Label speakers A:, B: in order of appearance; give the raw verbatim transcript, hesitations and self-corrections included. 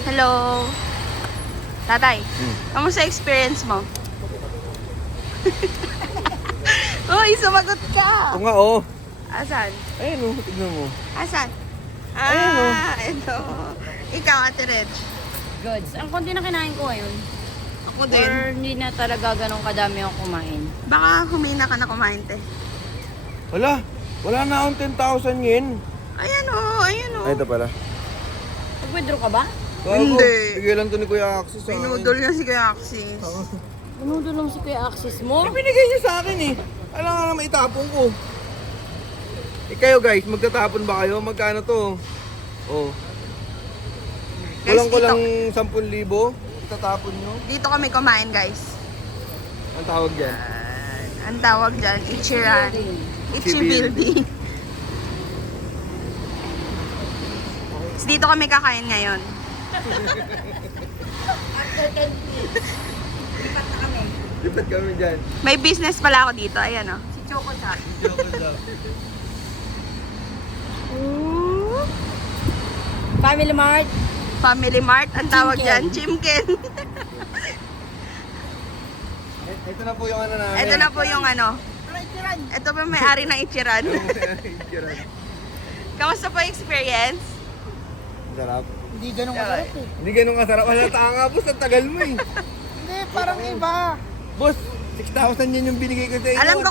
A: Hello. Tatay,
B: Hmm.
A: kamusta experience mo? Uy, sumagot ka!
B: Ito nga, oh.
A: Asan?
B: Ayun, oh. Tignan mo.
A: Asan?
B: Ayan, oh.
A: Ah, ito. Ikaw, Ate Reg.
C: Goods. Ang konti na kinain ko ngayon.
A: Ako din.
C: Or hindi na talaga ganun kadami ako kumain.
A: Baka humina ka na kumain, te.
B: Wala. Wala na akong ten thousand yen.
A: Ayan o, ayan o.
B: Ay, ito pala.
C: Nag-withdraw ka ba?
B: Gago.
A: Hindi.
B: Bigay lang to ni Kuya Axis sa akin.
A: Pinudol niya si Kuya Axis.
C: Pinudol lang si Kuya Axis mo.
B: Eh, binigay niya sa akin eh. Alam nga naman itapon ko. Eh kayo guys, magtatapon ba kayo? Magkano to? Oh.
A: Guys,
B: Kulang ko
A: ito-
B: lang sampu libo. Itatapon nyo.
A: Dito kami kumain, guys.
B: Ang tawag dyan.
A: Ang tawag dyan, Ichiran. Ichi Building. Dito kami kakain ngayon.
B: Lipat kami dyan.
A: May business pala ako dito. Ayan o. Si Choco Chat. Ooh.
C: Family Mart.
A: Family Mart. Ang tawag
C: Chimken.
A: dyan, Chimken.
B: Ito na po yung ano namin.
A: Ito na po yung ano. Ito po yung may-ari ng Ichiran. Kamusta po yung experience?
B: Sarap.
D: Hindi ganun kasarap eh.
B: Hindi ganun kasarap. Halata nga boss, ang tagal mo eh.
D: Hindi, parang iba.
B: Boss, six thousand yan yung binigay ko sa inyo.
A: Alam ko